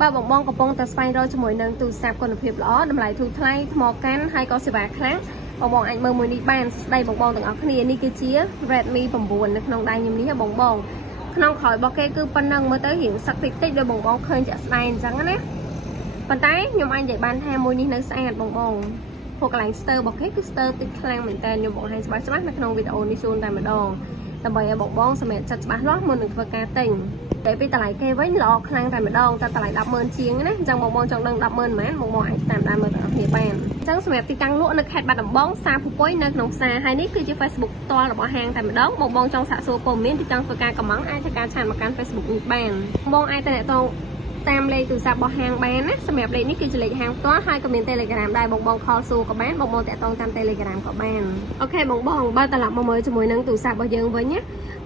បើបងបងកំពុងតែស្វែងរកជាមួយនឹងទូរស័ព្ទគុណភាពល្អតម្លៃធូរថ្លៃថ្មកាន់ហើយក៏សេវាខ្លាំងបងអាចមើលមួយនេះបានស្ដីបងទាំងអស់គ្នានេះគឺជា Redmi 9 នៅក្នុងដៃខ្ញុំនេះបងក្នុងក្រោយរបស់គេគឺប៉ុណ្ណឹងមើលទៅរៀងសឹកតិចដោយបងឃើញជាក់ស្ដែងអញ្ចឹងណាប៉ុន្តែខ្ញុំអាចនិយាយបានថាមួយនេះនៅស្អាតបងពួកកន្លែងស្ទើរបស់គេគឺស្ទើតិចខ្លាំងមែនតើខ្ញុំបង្ហាញច្បាស់នៅក្នុងវីដេអូនេះជូនតែម្ដងដើម្បីឲ្យបងសម្រាប់ចិត្តច្បាស់លាស់មុននឹងធ្វើការទិញតែពីតម្លៃគេវិញល្អខ្លាំងតែម្ដងតែតម្លៃ 100000 ជាងណាអញ្ចឹងបងចង់ដឹង 100000 ប៉ុន្មានបងអាចតាមដានមើលទាំងអស់គ្នាបានអញ្ចឹងសម្រាប់ទីតាំងលក់នៅខេត្តបាត់ដំបងផ្សារភួយនៅក្នុងផ្សារហើយនេះគឺជា Facebook ផ្ទាល់របស់ហាងតែម្ដងបងចង់សាកសួរព័ត៌មានទីតាំងធ្វើការកម្មង់អាចធ្វើការឆានមកកាន់ Facebook នេះបានបងអាចទៅតាមលេខទូរស័ព្ទរបស់ហាងបានណាសម្រាប់លេខនេះគឺជាលេខហាងផ្ទាល់ហើយក៏មាន Telegram ដែរបង call សួរក៏បានបងតាក់ទងតាម Telegram ក៏បានអូខេបងបើត្រឡប់មកមើលជាមួយនឹងទូរស័ព្ទរបស់យើងវិញណា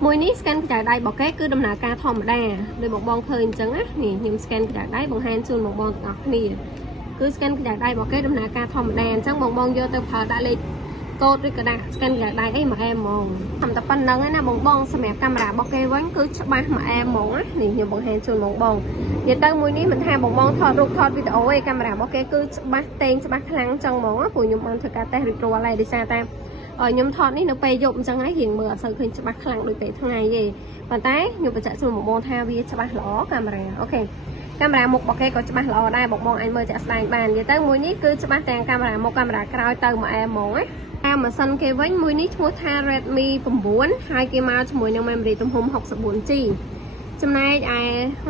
មួយនេះ scan ក្រៅដៃរបស់គេគឺដំណើរការធម្មតាដោយបងឃើញអញ្ចឹងណានេះខ្ញុំ scan ក្រៅដៃបង្ហាញជូនបងទាំងអស់គ្នាគឺ scan ក្រៅដៃរបស់គេដំណើរការធម្មតាអញ្ចឹងបងយកទៅប្រើដាក់លេខកូដឬក៏ដាក់ scan ក្រៅដៃអីមកអែមហ្មងតែប៉ុណ្្នឹងឯណាបងសម្រាប់កាមេរ៉ារបស់គេវិញគឺច្បាស់មកអែមហ្មងណានេះខ្ញុំបង្ហាញជូនបងនិយាយទៅមួយនេះមិនថាបងថតរូបថតវីដេអូឯកាមេរ៉ារបស់គេគឺច្បាស់ច្បាស់ខ្លាំងចឹងហ្មងព្រោះខ្ញុំបានធ្វើការតេស្តរៀបរាល់ហើយដោយសារតែខ្ញុំថតនេះនៅពេលយប់អញ្ចឹងហើយរៀងមើលអត់សូវឃើញច្បាស់ខ្លាំងដូចពេលថ្ងៃទេប៉ុន្តែខ្ញុំបញ្ជាក់ជូនបងថាវាច្បាស់ល្អកាមេរ៉ាអូខេកាមេរ៉ាមុខរបស់គេក៏ច្បាស់ល្អដែរបងអាចមើលជាក់ស្ដែងបាននិយាយទៅមួយនេះគឺច្បាស់ទាំងកាមេរ៉ាមុខកាមេរ៉ាក្រោយទៅមកអែមហ្មងណាតាមម៉ាស៊ីនគេវិញមួយនេះឈ្មោះថា Redmi 9 ហើយគេមកជាមួយនឹង memory ទំហំ 64GB ចំណែកឯ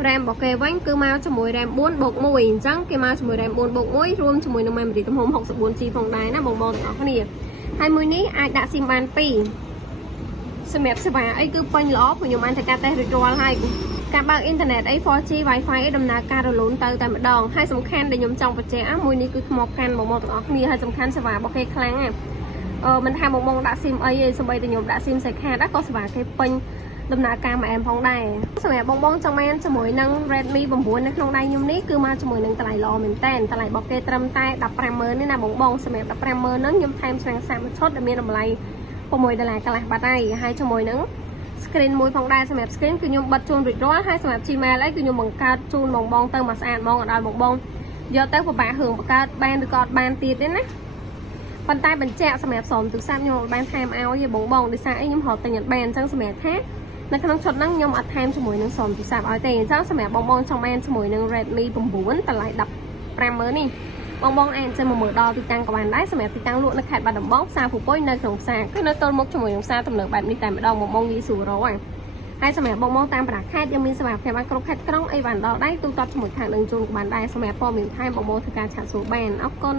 RAM របស់គេវិញគឺមកជាមួយ RAM 4+1 អញ្ចឹងគេមកជាមួយ RAM 4+1 រួមជាមួយនឹង memory ទំហំ 64GB ផងដែរណាបងទាំងអស់គ្នាហើយមួយនេះអាចដាក់ SIM បាន2សម្រាប់សេវាអីគឺពេញល្អព្រោះខ្ញុំបានធ្វើការតេស្តរួចរាល់ហើយការបើកអ៊ីនធឺណិតអី 4G Wi-Fi អីដំណើរការរលូនទៅតែម្ដងហើយសំខាន់ដែលខ្ញុំចង់បញ្ជាក់មួយនេះគឺថ្មកាន់បងទាំងអស់គ្នាហើយសំខាន់សេវារបស់គេខ្លាំងណាស់មិនថាបងដាក់ SIM អីទេសូម្បីតែខ្ញុំដាក់ SIM សាច់ខាតក៏សេវាគេពេញដំណើរការមកអែមផងដែរសម្រាប់បងចង់បានជាមួយនឹង Redmi 9 នៅក្នុងដៃខ្ញុំនេះគឺមកជាមួយនឹងតម្លៃល្អមែនតើតម្លៃរបស់គេត្រឹមតែ 150,000 នេះណាបងសម្រាប់ 150,000 ហ្នឹងខ្ញុំថែមឆ្នាំងសាកមួយឈុតដែលមានតម្លៃ$6កន្លះបាត់ហើយជាមួយនឹង screen មួយផងដែរសម្រាប់ screen គឺខ្ញុំបិទជូនរួចរាល់ហើយសម្រាប់ Gmail អីគឺខ្ញុំបង្កើតជូនបងទៅមកស្អាតហ្មងឲ្យបងយកទៅពិបាករឿងបង្កើតបានឬក៏អត់បានទៀតទេណាប៉ុន្តែបញ្ជាក់សម្រាប់សំទូរស័ព្ទខ្ញុំអត់បានថែមឲ្យទេបងដោយសារអីខ្ញុំរកទិញអត់បានអញ្ចឹងសម្រាប់ថានៅក្នុងឈុតហ្នឹងខ្ញុំអត់ថែមជាមួយនឹងសំទូរស័ព្ទឲ្យទេអញ្ចឹងសម្រាប់បងចង់បានជាមួយនឹង Redmi 9 តម្លៃ 150,000 នេះបងអាចចេញមកមើលដល់ទីតាំងក៏បានដែរសម្រាប់ទីតាំងលក់នៅខេត្តបាត់ដំបងផ្សារភួយនៅក្នុងផ្សារគឺនៅទល់មុខជាមួយនឹងផ្សារទំនើបបែបនេះតែម្ដងបងងាយស្រួលរកហើយសម្រាប់បងតាមប្រាខេត្តយើងមានសេវាភាពបានគ្រប់ខេត្តក្រុងអីបានដល់ដែរទូទាត់ជាមួយខាងនឹងជូនក៏បានដែរសម្រាប់ព័ត៌មានថែមបងធ្វើការឆាតសួរបានអរគុណ